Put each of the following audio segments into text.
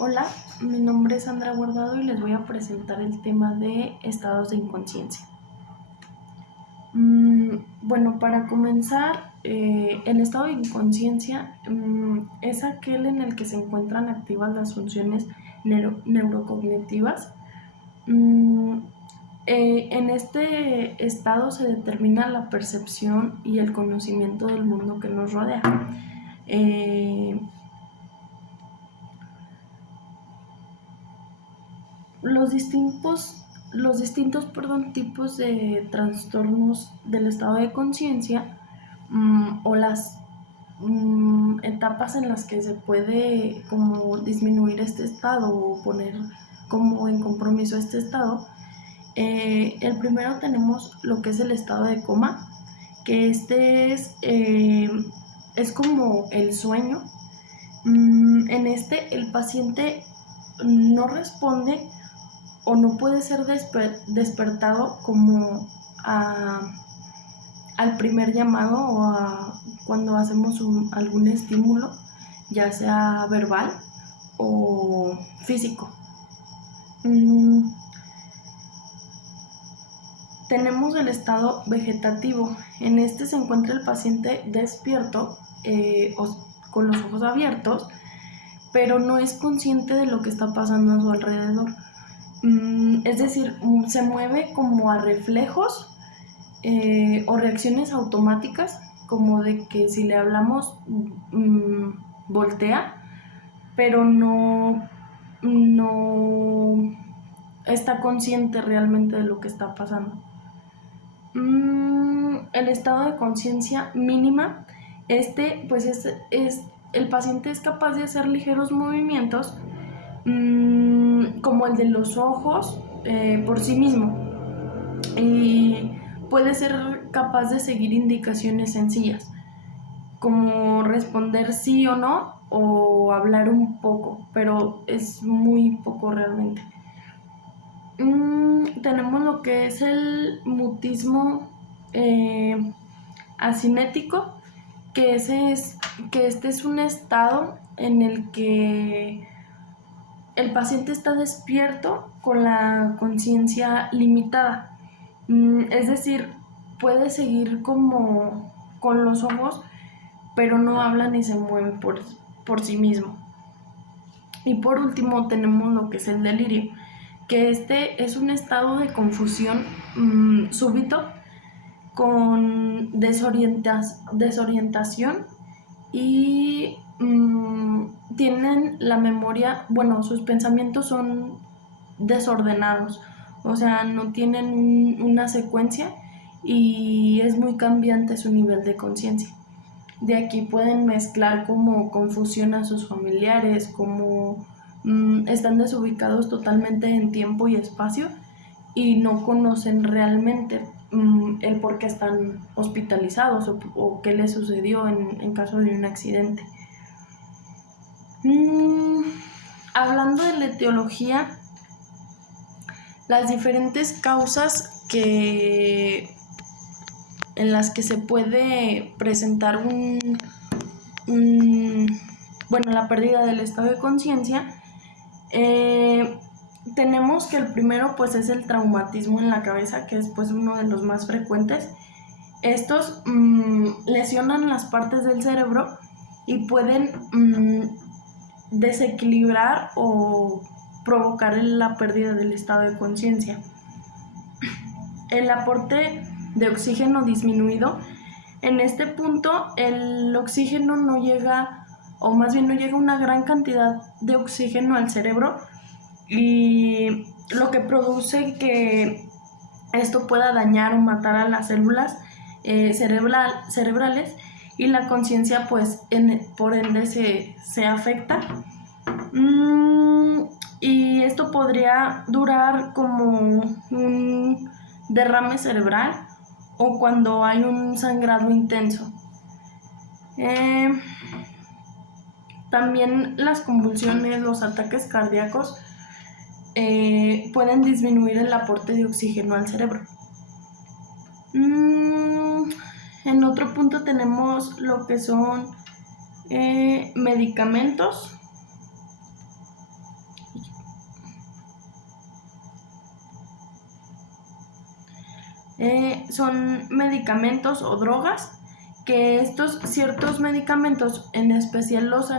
Hola, mi nombre es Sandra Guardado y les voy a presentar el tema de estados de inconsciencia. Bueno, para comenzar, el estado de inconsciencia es aquel en el que se encuentran activas las funciones neurocognitivas. En este estado se determina la percepción y el conocimiento del mundo que nos rodea. Los distintos tipos de trastornos del estado de conciencia o las etapas en las que se puede como disminuir este estado o poner como en compromiso este estado. El primero tenemos lo que es el estado de coma, que es como el sueño. En este el paciente no responde o no puede ser despertado como al primer llamado o cuando hacemos algún estímulo, ya sea verbal o físico. Tenemos el estado vegetativo. En este se encuentra el paciente despierto con los ojos abiertos, pero no es consciente de lo que está pasando a su alrededor. Es decir, se mueve como a reflejos o reacciones automáticas, como de que si le hablamos voltea, pero no está consciente realmente de lo que está pasando. El estado de conciencia mínima, pues es el paciente es capaz de hacer ligeros movimientos como el de los ojos por sí mismo, y puede ser capaz de seguir indicaciones sencillas como responder sí o no o hablar un poco, pero es muy poco realmente. Tenemos lo que es el mutismo asinético, que este es un estado en el que el paciente está despierto con la conciencia limitada. Es decir, puede seguir como con los ojos, pero no habla ni se mueve por sí mismo. Y por último tenemos lo que es el delirio, que este es un estado de confusión súbito con desorientación y tienen la memoria, sus pensamientos son desordenados, o sea, no tienen una secuencia y es muy cambiante su nivel de conciencia. De aquí pueden mezclar como confusión a sus familiares, como están desubicados totalmente en tiempo y espacio y no conocen realmente el por qué están hospitalizados o qué les sucedió en caso de un accidente. Hablando de la etiología, las diferentes causas en las que se puede presentar la pérdida del estado de conciencia, tenemos que el primero pues es el traumatismo en la cabeza, que es pues uno de los más frecuentes. Estos lesionan las partes del cerebro y pueden desequilibrar o provocar la pérdida del estado de conciencia. El aporte de oxígeno disminuido. En este punto el oxígeno no llega, o más bien no llega una gran cantidad de oxígeno al cerebro, y lo que produce que esto pueda dañar o matar a las células cerebrales, y la conciencia pues por ende se afecta. Y esto podría durar como un derrame cerebral o cuando hay un sangrado intenso. También las convulsiones, los ataques cardíacos pueden disminuir el aporte de oxígeno al cerebro. En otro punto tenemos lo que son medicamentos. Son medicamentos o drogas que estos ciertos medicamentos, en especial los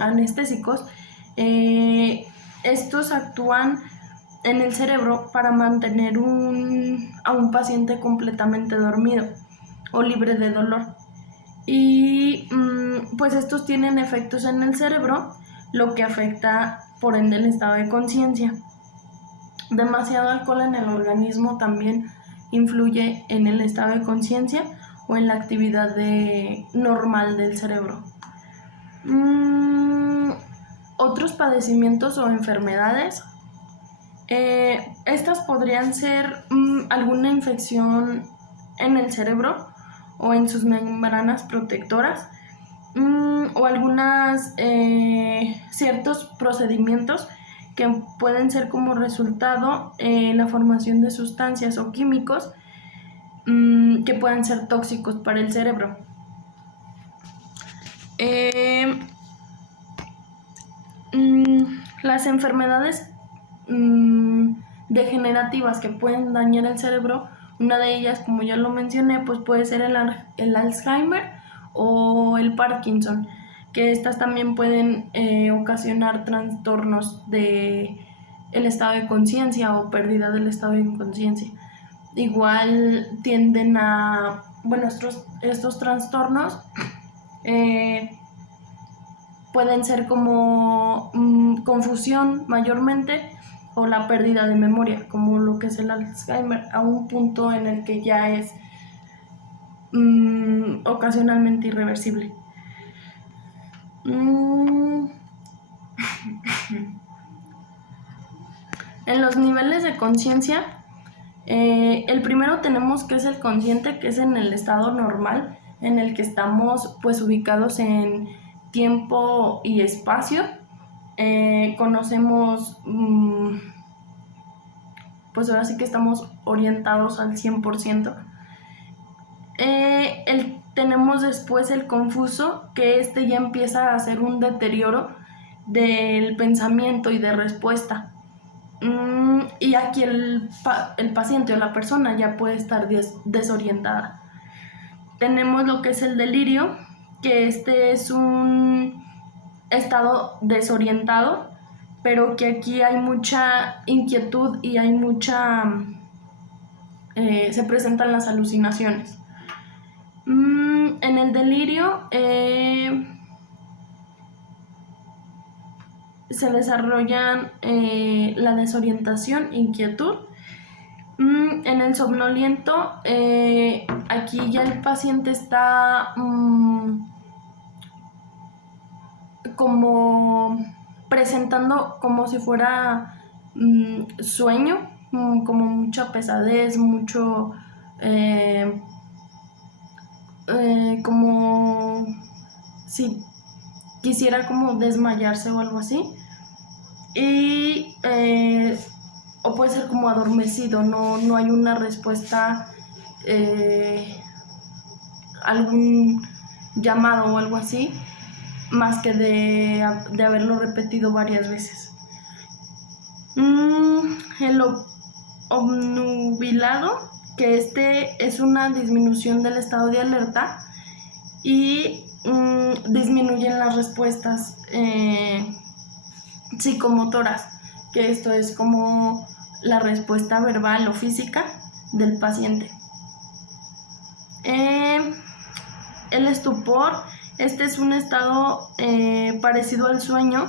anestésicos, estos actúan en el cerebro para mantener a un paciente completamente dormido o libre de dolor. Y pues estos tienen efectos en el cerebro, lo que afecta por ende el estado de conciencia. Demasiado alcohol en el organismo también influye en el estado de conciencia o en la actividad normal del cerebro. Otros padecimientos o enfermedades. Estas podrían ser alguna infección en el cerebro o en sus membranas protectoras, o algunos ciertos procedimientos que pueden ser como resultado la formación de sustancias o químicos que puedan ser tóxicos para el cerebro. Las enfermedades degenerativas que pueden dañar el cerebro, una de ellas, como ya lo mencioné, pues puede ser el Alzheimer o el Parkinson, que estas también pueden ocasionar trastornos del estado de conciencia o pérdida del estado de conciencia. Igual tienden a, bueno, estos trastornos pueden ser como confusión mayormente, o la pérdida de memoria, como lo que es el Alzheimer, a un punto en el que ya es ocasionalmente irreversible. En los niveles de conciencia, el primero tenemos que es el consciente, que es en el estado normal, en el que estamos pues ubicados en tiempo y espacio. Conocemos, pues ahora sí que estamos orientados al 100%. Tenemos después el confuso, que ya empieza a hacer un deterioro del pensamiento y de respuesta. Y aquí el paciente o la persona ya puede estar desorientada. Tenemos lo que es el delirio, que es un estado desorientado, pero que aquí hay mucha inquietud y hay se presentan las alucinaciones. En el delirio se desarrollan la desorientación, inquietud. En el somnoliento, aquí ya el paciente está como presentando como si fuera sueño, como mucha pesadez, mucho como si quisiera como desmayarse o algo así. Y o puede ser como adormecido, no hay una respuesta, algún llamado o algo así, más que de haberlo repetido varias veces. El obnubilado, que es una disminución del estado de alerta y disminuyen las respuestas psicomotoras, que esto es como la respuesta verbal o física del paciente. El estupor, es un estado parecido al sueño,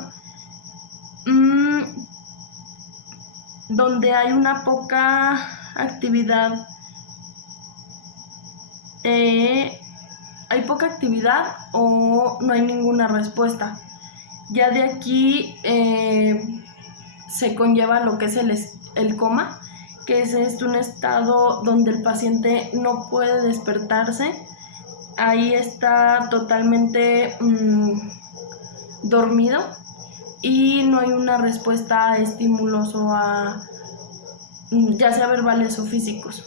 donde hay una poca actividad, o no hay ninguna respuesta. Ya de aquí se conlleva lo que es el coma, que es un estado donde el paciente no puede despertarse. Ahí está totalmente dormido y no hay una respuesta a estímulos o a ya sea verbales o físicos.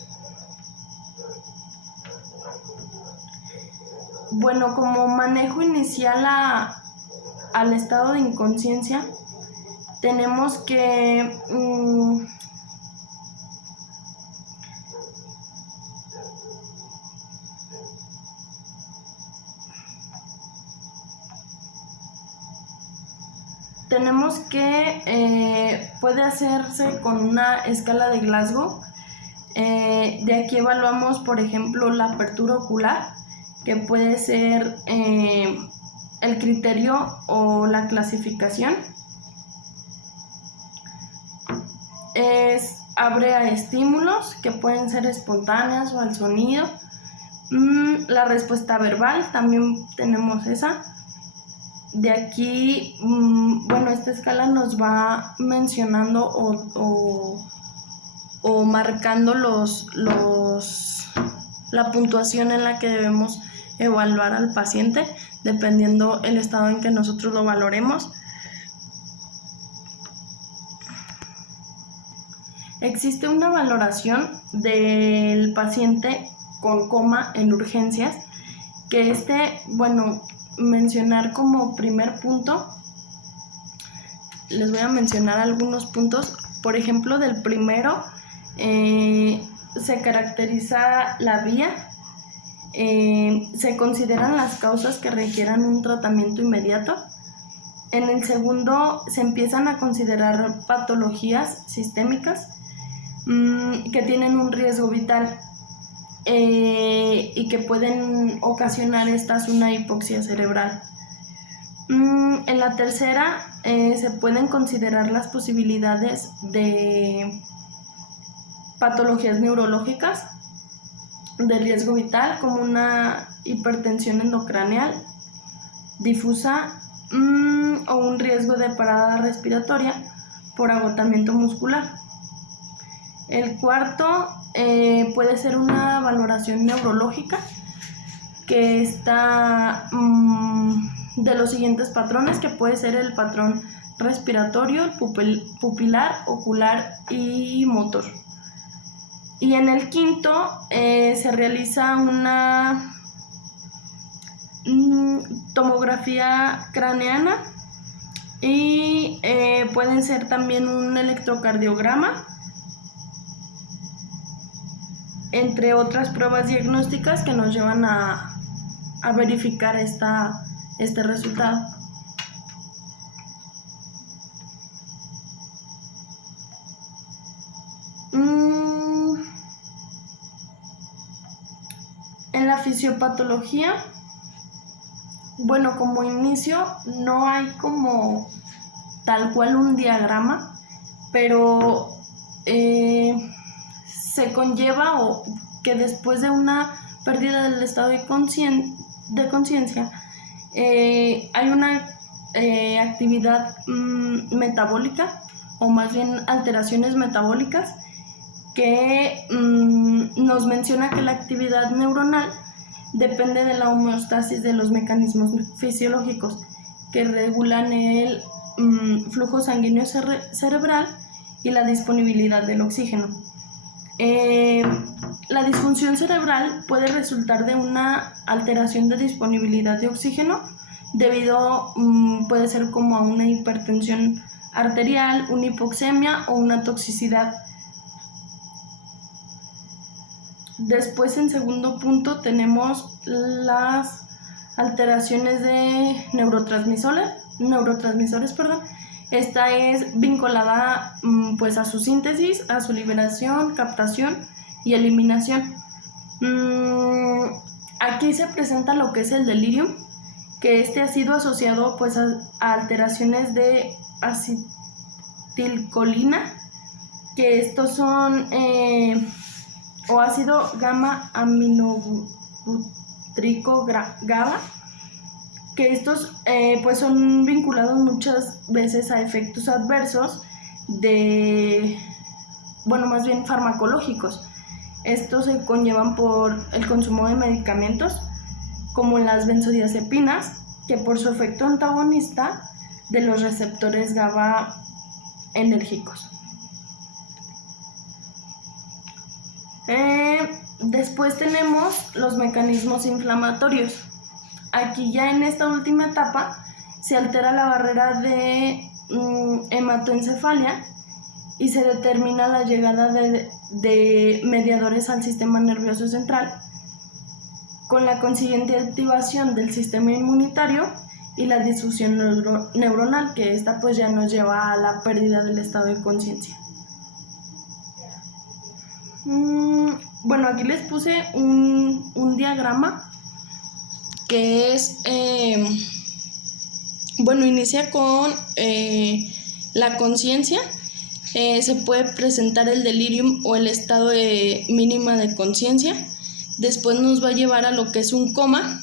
Bueno, como manejo inicial al estado de inconsciencia, tenemos que tenemos que puede hacerse con una escala de Glasgow. De aquí evaluamos, por ejemplo, la apertura ocular, que puede ser el criterio o la clasificación. Abre a estímulos que pueden ser espontáneas o al sonido. La respuesta verbal, también tenemos esa. De aquí, bueno, esta escala nos va mencionando o marcando la puntuación en la que debemos evaluar al paciente, dependiendo el estado en que nosotros lo valoremos. Existe una valoración del paciente con coma en urgencias, que bueno, mencionar como primer punto, les voy a mencionar algunos puntos. Por ejemplo, del primero, se caracteriza la vía, se consideran las causas que requieran un tratamiento inmediato. En el segundo, se empiezan a considerar patologías sistémicas que tienen un riesgo vital y que pueden ocasionar una hipoxia cerebral. En la tercera, se pueden considerar las posibilidades de patologías neurológicas de riesgo vital, como una hipertensión endocraneal difusa o un riesgo de parada respiratoria por agotamiento muscular. El cuarto puede ser una valoración neurológica que está de los siguientes patrones, que puede ser el patrón respiratorio, pupilar, ocular y motor. Y en el quinto se realiza una tomografía craneana y pueden ser también un electrocardiograma, entre otras pruebas diagnósticas que nos llevan a verificar este resultado. En la fisiopatología, bueno, como inicio no hay como tal cual un diagrama, pero se conlleva que después de una pérdida del estado de conciencia hay una actividad metabólica, o más bien alteraciones metabólicas, que nos menciona que la actividad neuronal depende de la homeostasis de los mecanismos fisiológicos que regulan el flujo sanguíneo cerebral y la disponibilidad del oxígeno. La disfunción cerebral puede resultar de una alteración de disponibilidad de oxígeno puede ser como a una hipertensión arterial, una hipoxemia o una toxicidad. Después, en segundo punto, tenemos las alteraciones de neurotransmisores. Esta es vinculada pues a su síntesis, a su liberación, captación y eliminación. Aquí se presenta lo que es el delirium, que ha sido asociado pues a alteraciones de acetilcolina, que estos son o ácido gamma aminobutírico GABA, que estos pues son vinculados muchas veces a efectos adversos más bien farmacológicos. Estos se conllevan por el consumo de medicamentos como las benzodiazepinas, que por su efecto antagonista de los receptores GABA enérgicos. Después tenemos los mecanismos inflamatorios. Aquí ya en esta última etapa se altera la barrera de hematoencefalia y se determina la llegada de mediadores al sistema nervioso central, con la consiguiente activación del sistema inmunitario y la disfunción neuronal, que esta pues ya nos lleva a la pérdida del estado de conciencia. Bueno, aquí les puse un diagrama que es, bueno, inicia con la conciencia. Se puede presentar el delirium o el estado de mínima de conciencia. Después nos va a llevar a lo que es un coma.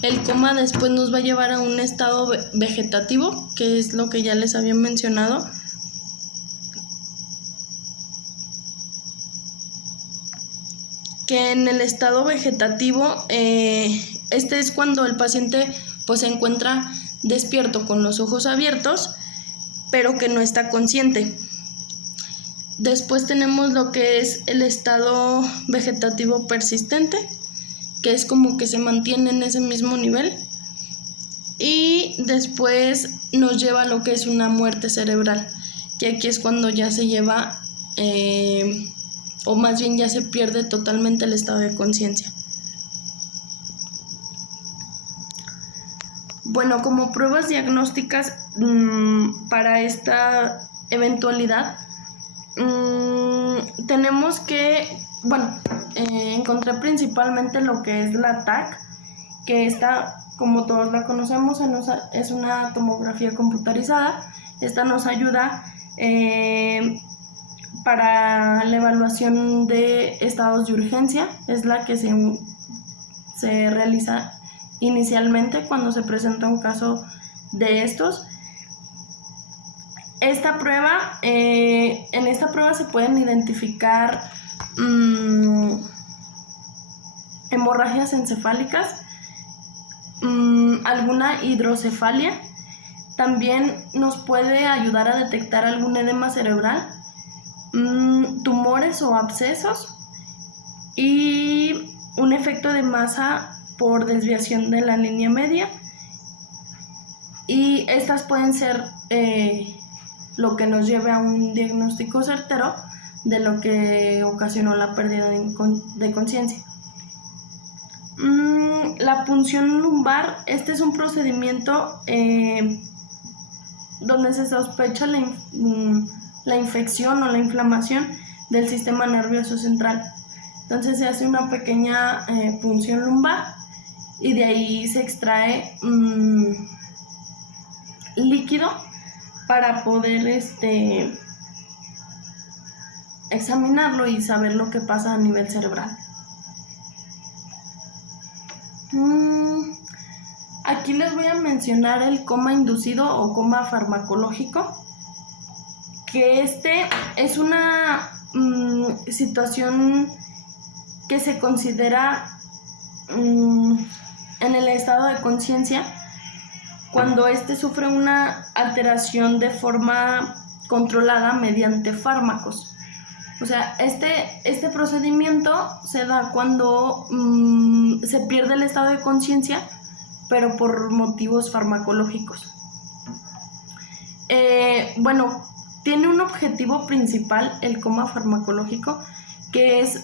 El coma después nos va a llevar a un estado vegetativo, que es lo que ya les había mencionado. Que en el estado vegetativo, este es cuando el paciente pues se encuentra despierto con los ojos abiertos, pero que no está consciente. Después tenemos lo que es el estado vegetativo persistente, que es como que se mantiene en ese mismo nivel. Y después nos lleva a lo que es una muerte cerebral, que aquí es cuando ya se lleva, o más bien ya se pierde totalmente el estado de conciencia. Bueno, como pruebas diagnósticas para esta eventualidad, tenemos que, bueno, encontré principalmente lo que es la TAC, que esta, como todos la conocemos, es una tomografía computarizada. Esta nos ayuda para la evaluación de estados de urgencia. Es la que se realiza inicialmente cuando se presenta un caso de estos. Esta prueba, en esta prueba se pueden identificar hemorragias encefálicas, alguna hidrocefalia. También nos puede ayudar a detectar algún edema cerebral, tumores o abscesos y un efecto de masa por desviación de la línea media. Y estas pueden ser lo que nos lleve a un diagnóstico certero de lo que ocasionó la pérdida de conciencia. La punción lumbar, este es un procedimiento donde se sospecha la infección o la inflamación del sistema nervioso central. Entonces se hace una pequeña punción lumbar y de ahí se extrae líquido para poder examinarlo y saber lo que pasa a nivel cerebral. Aquí les voy a mencionar el coma inducido o coma farmacológico, que es una situación que se considera en el estado de conciencia cuando sufre una alteración de forma controlada mediante fármacos. O sea, este procedimiento se da cuando se pierde el estado de conciencia, pero por motivos farmacológicos. Bueno, tiene un objetivo principal el coma farmacológico, que es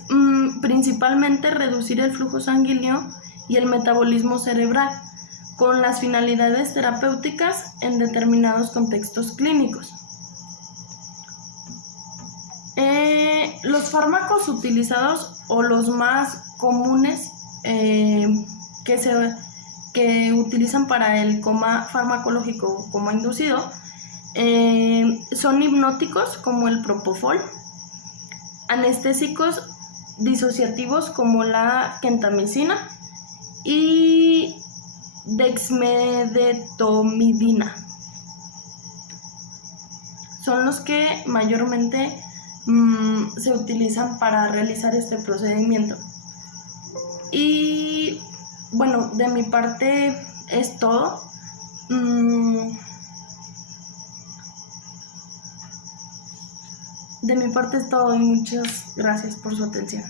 principalmente reducir el flujo sanguíneo y el metabolismo cerebral, con las finalidades terapéuticas en determinados contextos clínicos. Los fármacos utilizados o los más comunes que utilizan para el coma farmacológico o coma inducido son hipnóticos como el propofol, anestésicos disociativos como la kentamicina y dexmedetomidina. Son los que mayormente se utilizan para realizar este procedimiento. Y bueno, de mi parte es todo. De mi parte es todo y muchas gracias por su atención.